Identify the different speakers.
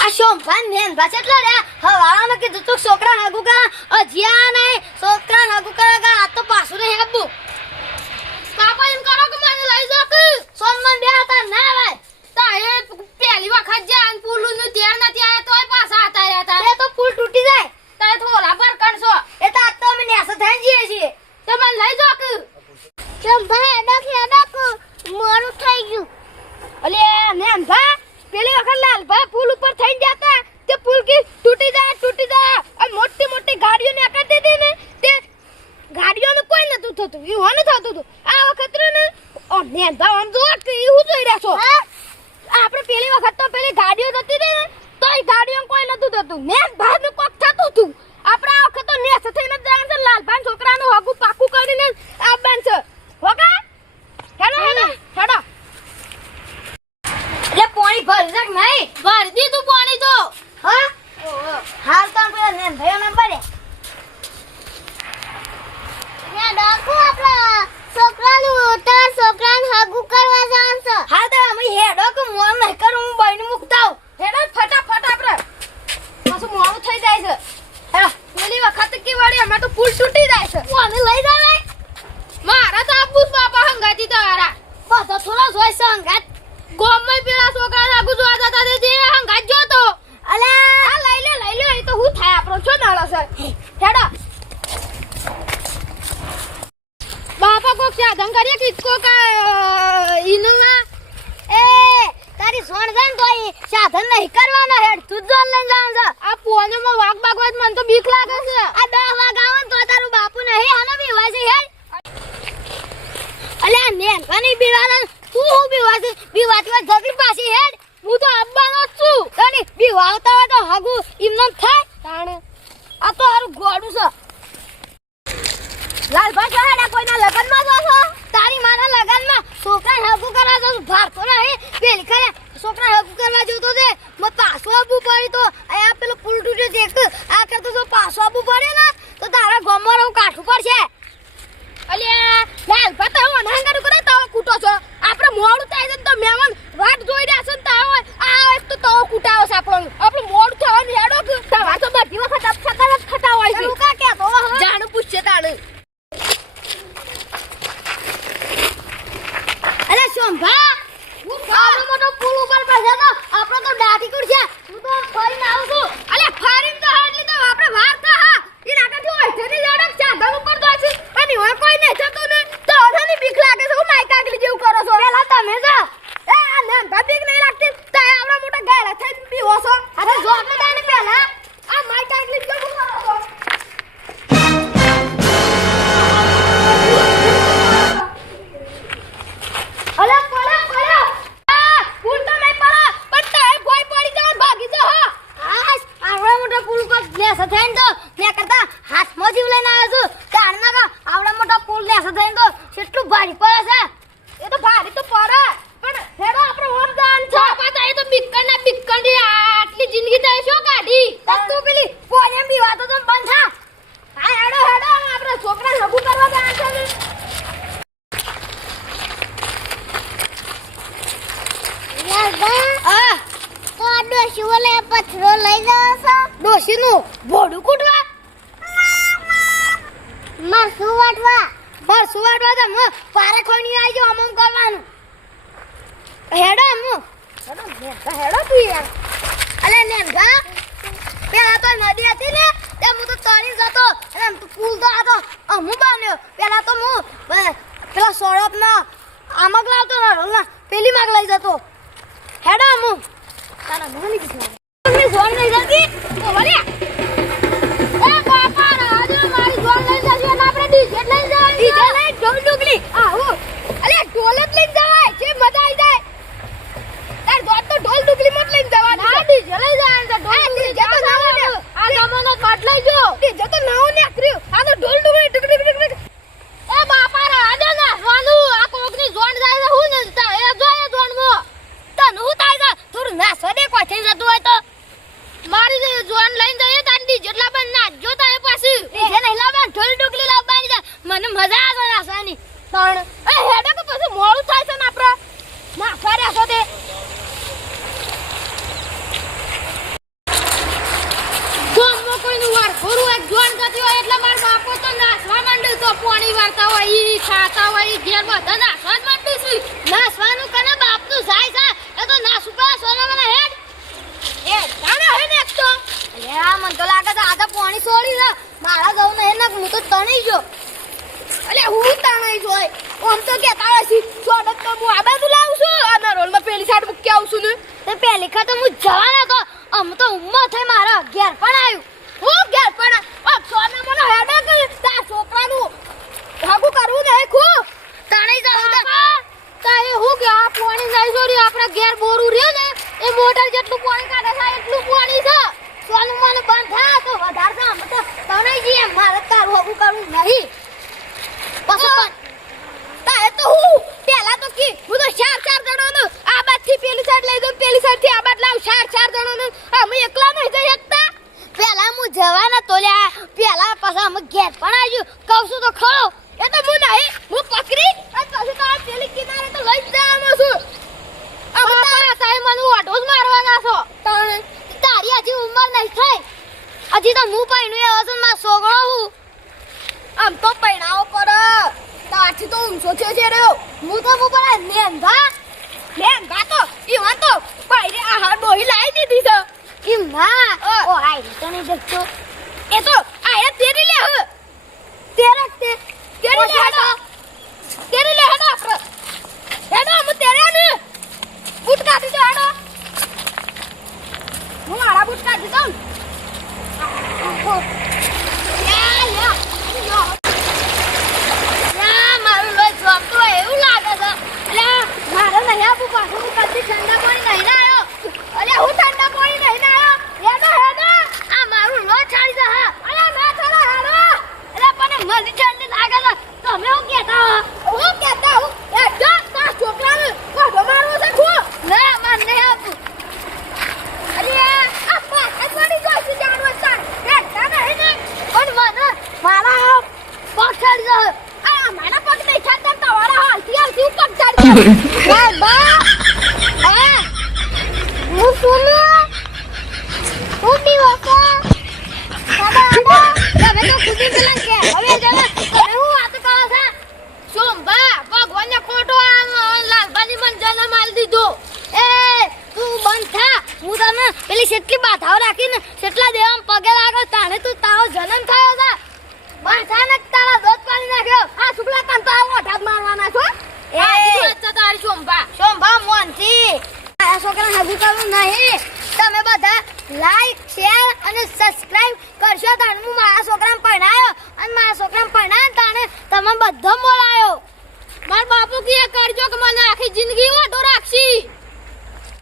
Speaker 1: આ શોભાન મેન ભાષા એટલે રે હવાળામાં કીધું તું છોકરા હાગુ કા? અજિયા નહીં. છોકરા હાગુ કરે કા? આ તો પાછું નહીં હેબુ
Speaker 2: પાપા એમ કરો કે મને લઈ જાઓ કે?
Speaker 1: સોમન બે હતા ના ભાઈ.
Speaker 2: તા એ પહેલી વખત જ્યાં પુલું નું તેર નથી આયા તોય પાછા હતા રહ્યા તા
Speaker 1: તે તો પુલ તૂટી જાય
Speaker 2: તારે થોડા પર કણસો
Speaker 1: એ તો આજ તો અમે નેસો થઈ જઈએ છીએ
Speaker 2: તે મને લઈ જાઓ કે
Speaker 1: શોભાઈ અડક અડક મોરું થઈ ગયું
Speaker 2: અલે મેન ભા પેલી વખત લાલ ભા પુલ ઉપર થઈ જતા તે પુલ કી તૂટી જાય તૂટી જાય અને મોટી મોટી ગાડીઓ ને આકાર દીધી ને તે ગાડીઓનું કોઈ નતું થતું ઈ હોનું થતું હતું આ વખત રે ને ઓ મેન ભા આમ જો કે ઈ હું જોઈ રહ્યા છો આપણે પેલી વખત તો પેલી ગાડીઓ જતી રહી ને તોય ગાડીઓ કોઈ નતું ભાઈ નું કોક થતું હતું આપણે આ વખત તો નેસ થઈને જ જવાનું છે. લાલભાન છોકરાનું હગું પાકું કરીને આવવાનું છે. હોકા હેડો હેડો હેડો.
Speaker 1: એટલે પાણી ભરી શક નહીં.
Speaker 2: ભર દીધું પાણી તો.
Speaker 1: હા? હાલ તો પેલા નેન ભાઈઓ ભરે
Speaker 3: ત્યાં ડાકુ આપણા છોકરાનું. તાર છોકરાને હગું કરવા જવાનું છે.
Speaker 1: હા તો અમે હેડો કે મોર નહીં કરું હું બહેન મુકતા
Speaker 2: હેડો ફટાફટ આપણે પાછું મોડું થઈ જાય છે હેડો પેલી વખત કે વળી અમે તો પુલ તૂટી જાય છે
Speaker 1: કોને લઈ જવાય
Speaker 2: મારા તો આબુ જ બાપા હંગાતી તો હારા
Speaker 1: બધો થોડો જોઈ સંગાત
Speaker 2: ગોમમાં પેલા છોકરા આગુ જોવા જતા તે જે હંગાત જોતો
Speaker 1: અલા
Speaker 2: આ લઈ લે લઈ લે એ તો હું થાય આપણો છો નાળો સર હેડો બાપા કોક કરીએ કે ઇનોવા?
Speaker 1: એ તારી સોણ છે ને તો સાધન નહીં કરવાનો હેડ તું જ લઈ જાવ છે.
Speaker 2: આ પોનમાં વાગ બાગવત મને તો બીક લાગે છે.
Speaker 1: આ દસ વાગ આવે તો તારું બાપુ નહીં હાનો બીવા છે હેડ અલ્યા ને કની બીવાના તું હું બીવા છે બીવાતી વાત જગી પાછી હેડ
Speaker 2: હું તો જ છું.
Speaker 1: તને બીવાવતા હોય તો હગુ ઇમન થાય.
Speaker 2: તાણે
Speaker 1: આ તો હારું ગોડું છે.
Speaker 2: લાલ ભાઈ હેડા કોઈના લગ્નમાં જો છો.
Speaker 1: છોકરા હગુ કરવા જવું ભારતો નહીં. પેલી ખરે છોકરા હગુ કરવા જતો તે મત પાછો આબુ પડી તો. આ પેલો પુલ તૂટ્યો દેખ આ કરતો તો પાછો આબુ પડે ને, તો તારા ગમો હું કાઠું પડશે.
Speaker 2: અલ્યા, લાલ પતા તો હું અનહંગારું કરે તાવ કૂટો છો. આપણે મોડું થાય છે તો મહેમાન વાટ જોઈ રહ્યા છે તાવ. આ તો તાવ કૂટાવો છે આપણો આપણું મોડું થવાનું હેડો. તમાર તો બધી વખત
Speaker 1: પુલ
Speaker 2: થઈને તો
Speaker 1: કેટલું ભારી પડે છે.
Speaker 2: એ તો ભારી તો પડે પણ હેડો આપણે ઓર જાન છે. પાછા એ તો બિક્કર ના ની આટલી જિંદગી તો શું કાઢી?
Speaker 1: તું પેલી પોને બી વાતો તો બંધ થા.
Speaker 2: હા હેડો હેડો આપણે છોકરા હગું કરવા ગયા છે ને
Speaker 1: આ
Speaker 3: તો આ પથરો લઈ જવો છો.
Speaker 1: ડોશીનું ભોડું કૂટવા.
Speaker 3: માર શું વાટવા?
Speaker 1: પર સુવાડવા તો હું પારે ખોણી આવી જાવ અમમ કરવાનું. હેડો, હું. હેડો નેનગા હેડો તું યાર. અલે નેનગા પેલા તો નદી હતી ને, તે હું તો તળી જતો. અને તું પુલ તો આ તો અમું બાંધ્યો પેલા તો હું પેલા સોળપ ના આમક લાવતો ને રોલના પેલી માગ લઈ જતો. હેડો, હું. તારા મને કીધું. તમે જોન લઈ જતી તો વળ્યા તણ
Speaker 2: એ હેડે કે પછી મોડું થાય છે ને આપણે. માથા રહેશો તે. કોઈનું વાર ગુરુ એક જોન
Speaker 1: જતી હોય
Speaker 2: એટલે મારા બાપો તો નાસવા માંડ્યું તો પોણી વાર્તા હોય, ઈ ખાતા હોય ઘેર બધા આમ તો કહેતા હોય છે સો તો હું આ બાજુ લાવું છું. અને રોલમાં પેલી સાઈડ મૂકી આવું છું ને.
Speaker 1: તે પહેલી ખાતે તો હું જવાના તો આમ તો ઉમર થઈ મારા ઘેર પણ આવ્યું.
Speaker 2: હું ઘેર પણ સોને મને હેડે કે તા છોકરાનું હાગું કરવું નહીં ખૂબ
Speaker 1: તાણે જવું તો.
Speaker 2: તારે હું કે આ પાણી નહીં સોરી આપણે ઘેર બોરું રહ્યું ને એ મોટર જેટલું પાણી કાઢે છે એટલું પાણી છે.
Speaker 1: સોનું મને બંધ થાય તો વધારે તો આમ તો તણી જઈએ મારે તારું હગું કરવું નહીં પછી પણ
Speaker 2: તારે તો હું પેલા તો કી હું તો ચાર ચાર જણોનું આ બાજથી પેલી સાઈડ લઈ જાઉં પેલી સાઈડથી આ બાજ લાવું ચાર ચાર જણોનું અમે એકલા નહીં જઈ શકતા
Speaker 1: પેલા હું જવાના તો પેલા પાછા અમે ઘેર પણ આવ્યું કહું છું તો ખરો
Speaker 2: એ તો હું નહીં, હું પકડી અને પછી તારા પેલી કિનારે તો લઈ જવાનો છું. અમે તારા સાહેબ મને ઓઢો જ મારવાના છો.
Speaker 1: તારે તારી હજી ઉંમર નહીં થઈ. હજી તો હું પૈણું એવો છું મારો છોકરો હું.
Speaker 2: આમ તો પૈણાઓ પર. તારથી તો ઊંચો થયો છે રહ્યો.
Speaker 1: હું તો હું પણ નેંધા
Speaker 2: નેંધા તો ઈવા તો પૈરે આહાર ડોહી લાવી દીધી છે.
Speaker 1: એમ ના તો નહીં દેખતો
Speaker 2: એ તો આયા તેરી લે હવે.
Speaker 1: તેરા તે.
Speaker 2: તેરી લે હેડો. તેરી લે હેડો. હેડો, હું તેરે ને. બૂટ કાઢી દો હેડો. હું મારા બૂટ કાઢી દઉં.
Speaker 1: મારું લોહી જોગતું એવું લાગે છે.
Speaker 2: એટલે મારે નહીં આપું પાછું હું કદી ઠંડા પાણી નહીં ના આવ્યો અલ્યા હું ઠંડા પાણી નહીં ના આવ્યો હેડો હેડો
Speaker 1: આ મારું લોહી છાડી દે હા
Speaker 2: અલ્યા ના થરા હેડો
Speaker 1: અરે પણ મને ઠંડી લાગે છે તમે શું કહેતા હો
Speaker 2: હું કહેતા હું એ જો તારા છોકરાને કોઢો મારવો છે ખું
Speaker 1: ના મને નહીં આપું
Speaker 2: અલ્યા આ પાછળ પડી જાય છે જાનવર તાર હેડતા નહીં ને
Speaker 1: પણ મને મારા પગ છાડી દે
Speaker 2: આ મારા પગ નહીં છાતા તમારા હાલથી હાલથી ઉપર ચડી જાય
Speaker 1: બા હા હું સુનું હું પીવો છો દાદા તમે તો ખુદી પેલા કે હવે જરા તમે હું વાત કરો છો
Speaker 2: સોમબા ભગવાનને ખોટો આ લાલબાની મન જન્મ આલ દીધો
Speaker 1: એ તું બંધ થા હું તને પેલી કેટલી બાધાઓ રાખીને કેટલા દેવામાં પગે લાગો તાણે તું તારો જન્મ થયો છે. બંધ થા ને તારા દોત પાડી નાખ્યો.
Speaker 2: આ સુપલા કાંત તો આવો અઢાર મારવાના છો.
Speaker 1: એ.
Speaker 2: તો તારી શોંભા.
Speaker 1: શોંભા મોહનથી આ છોકરાને હજુ કરવું નહીં. તમે બધા લાઈક શેર અને સબસ્ક્રાઇબ કરશો તાણે હું મારા છોકરાને ભણાયો અને મારા છોકરાને ભણાયો તાણે તમે બધો બોલાયો
Speaker 2: મારા બાપુ કે કરજો કે મને આખી જિંદગી ઓટો રાખશી.